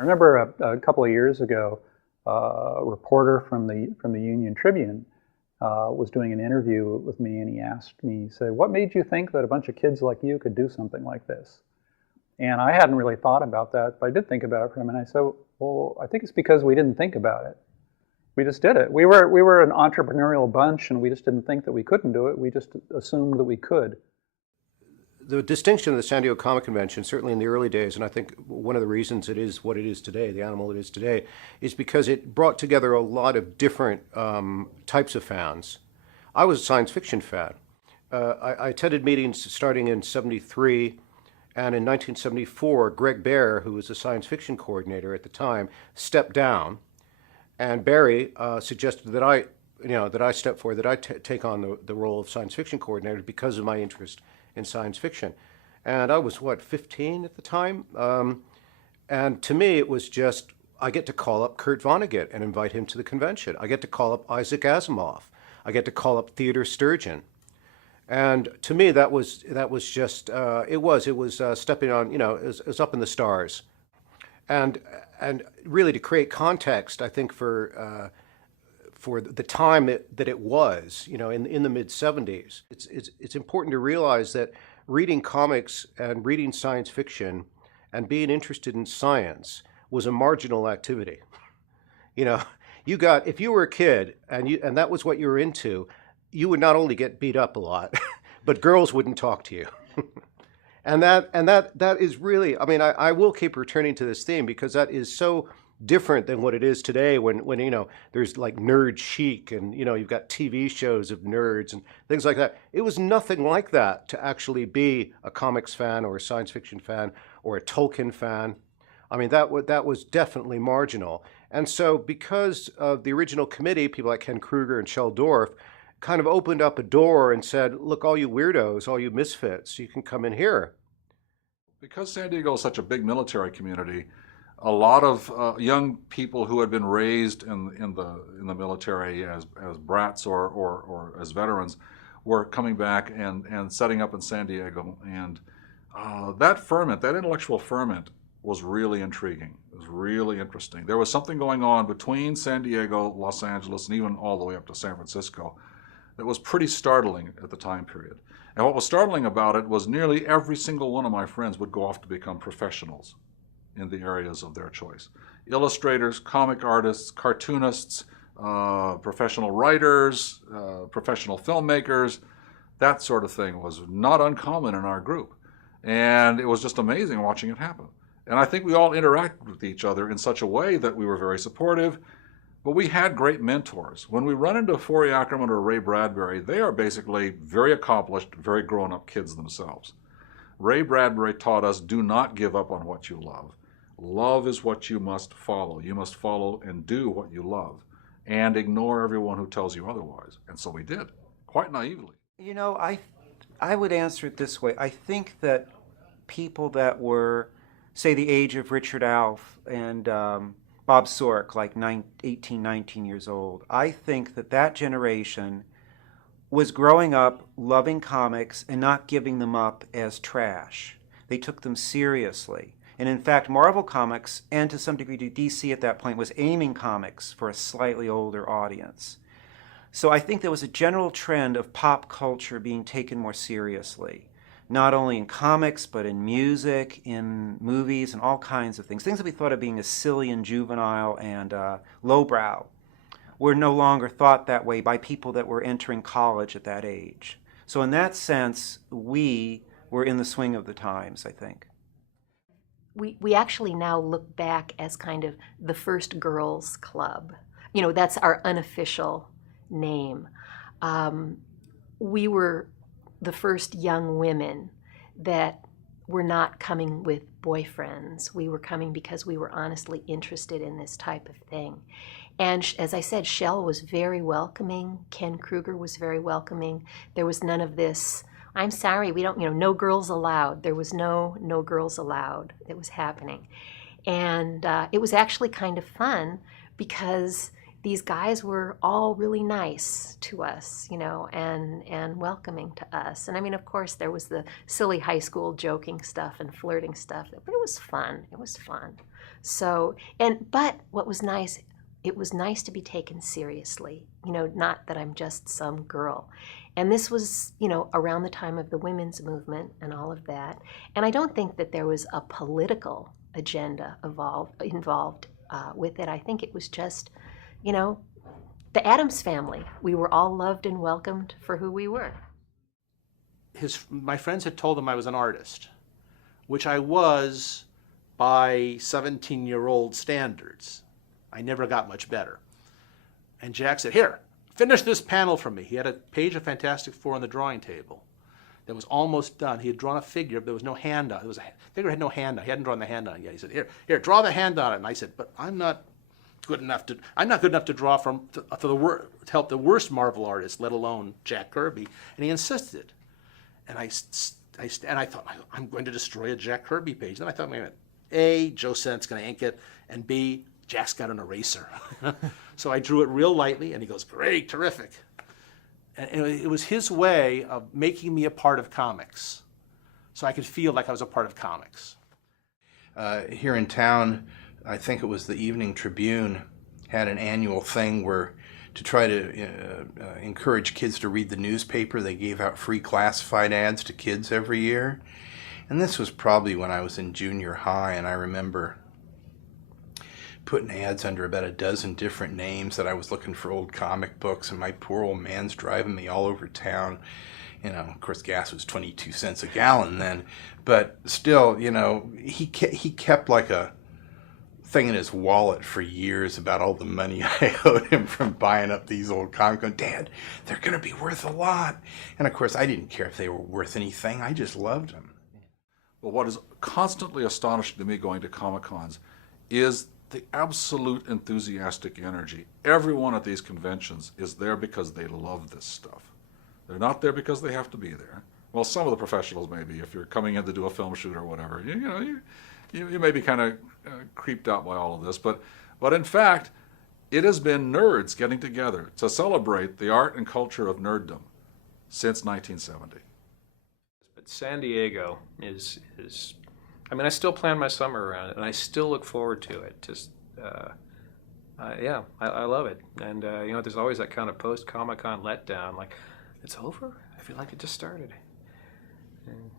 I remember a couple of years ago, a reporter from the Union Tribune was doing an interview with me, and he asked me, he said, "What made you think that a bunch of kids like you could do something like this?" And I hadn't really thought about that, but I did think about it for him, and I said, "Well, I think it's because we didn't think about it. We just did it. We were an entrepreneurial bunch, and we just didn't think that we couldn't do it. We just assumed that we could." The distinction of the San Diego Comic Convention, certainly in the early days, and I think one of the reasons it is what it is today, the animal it is today, is because it brought together a lot of different types of fans. I was a science fiction fan. I attended meetings starting in '73, and in 1974, Greg Bear, who was a science fiction coordinator at the time, stepped down, and Barry suggested that I step forward, that I take on the role of science fiction coordinator because of my interest in science fiction. And I was, 15 at the time? And to me, it was just, I get to call up Kurt Vonnegut and invite him to the convention. I get to call up Isaac Asimov. I get to call up Theodore Sturgeon. And to me, that was just, it was stepping on, it was up in the stars. And really to create context, I think for the time that it was, in the mid-'70s. It's important to realize that reading comics and reading science fiction and being interested in science was a marginal activity. If you were a kid and that was what you were into, you would not only get beat up a lot, but girls wouldn't talk to you. And that is really, I will keep returning to this theme because that is so different than what it is today when there's like nerd chic and you've got TV shows of nerds and things like that. It was nothing like that to actually be a comics fan or a science fiction fan or a Tolkien fan. That was definitely marginal. And so because of the original committee, people like Ken Kruger and Shel Dorf kind of opened up a door and said, look, all you weirdos, all you misfits, you can come in here. Because San Diego is such a big military community, a lot of young people who had been raised in the military as brats or as veterans were coming back and setting up in San Diego, and that intellectual ferment was really intriguing. It was really interesting. There was something going on between San Diego, Los Angeles, and even all the way up to San Francisco that was pretty startling at the time period. And what was startling about it was nearly every single one of my friends would go off to become professionals in the areas of their choice. Illustrators, comic artists, cartoonists, professional writers, professional filmmakers, that sort of thing was not uncommon in our group. And it was just amazing watching it happen. And I think we all interacted with each other in such a way that we were very supportive, but we had great mentors. When we run into Forey Ackerman or Ray Bradbury, they are basically very accomplished, very grown-up kids themselves. Ray Bradbury taught us, do not give up on what you love. Love is what you must follow. You must follow and do what you love and ignore everyone who tells you otherwise. And so we did, quite naively. I would answer it this way. I think that people that were, say, the age of Richard Alf and Bob Sork, like 18, 19 years old, I think that generation was growing up loving comics and not giving them up as trash. They took them seriously. And in fact, Marvel Comics, and to some degree DC at that point, was aiming comics for a slightly older audience. So I think there was a general trend of pop culture being taken more seriously, not only in comics, but in music, in movies, and all kinds of things. Things that we thought of being as silly and juvenile and lowbrow were no longer thought that way by people that were entering college at that age. So in that sense, we were in the swing of the times, I think. We actually now look back as kind of the first girls club. That's our unofficial name. We were the first young women that were not coming with boyfriends. We were coming because we were honestly interested in this type of thing. And as I said, Shel was very welcoming. Ken Kruger was very welcoming. There was none of this, I'm sorry, we don't, no girls allowed. There was no girls allowed that was happening. And it was actually kind of fun because these guys were all really nice to us, and welcoming to us. And I mean, of course, there was the silly high school joking stuff and flirting stuff, but it was fun. It was fun. So, but what was nice, it was nice to be taken seriously, not that I'm just some girl. And this was, around the time of the women's movement and all of that. And I don't think that there was a political agenda involved with it. I think it was just, the Addams family. We were all loved and welcomed for who we were. My friends had told him I was an artist, which I was by 17-year-old standards. I never got much better. And Jack said, "Here, finish this panel for me." He had a page of Fantastic Four on the drawing table that was almost done. He had drawn a figure, but there was no hand on it. The figure had no hand on it. He hadn't drawn the hand on it yet. He said, "Here, draw the hand on it." And I said, "But I'm not good enough to draw to help the worst Marvel artist, let alone Jack Kirby." And he insisted. And I thought, I'm going to destroy a Jack Kirby page. Then I thought, wait a minute, A, Joe Sennet's going to ink it, and B, Jack's got an eraser. So I drew it real lightly, and he goes, "Great, terrific." And it was his way of making me a part of comics, so I could feel like I was a part of comics. Here in town, I think it was the Evening Tribune had an annual thing where, to try to encourage kids to read the newspaper, they gave out free classified ads to kids every year. And this was probably when I was in junior high, and I remember putting ads under about a dozen different names that I was looking for old comic books, and my poor old man's driving me all over town. Of course, gas was 22 cents a gallon then, but still, he kept like a thing in his wallet for years about all the money I owed him from buying up these old comics, going, "Dad, they're going to be worth a lot." And of course, I didn't care if they were worth anything. I just loved them. Well, what is constantly astonishing to me going to Comic-Cons is the absolute enthusiastic energy. Everyone at these conventions is there because they love this stuff. They're not there because they have to be there. Well, some of the professionals maybe, if you're coming in to do a film shoot or whatever, you may be kind of creeped out by all of this, but in fact, it has been nerds getting together to celebrate the art and culture of nerddom since 1970. But San Diego is I still plan my summer around it, and I still look forward to it. Just, yeah, I love it. And, there's always that kind of post-Comic-Con letdown, like, it's over? I feel like it just started. And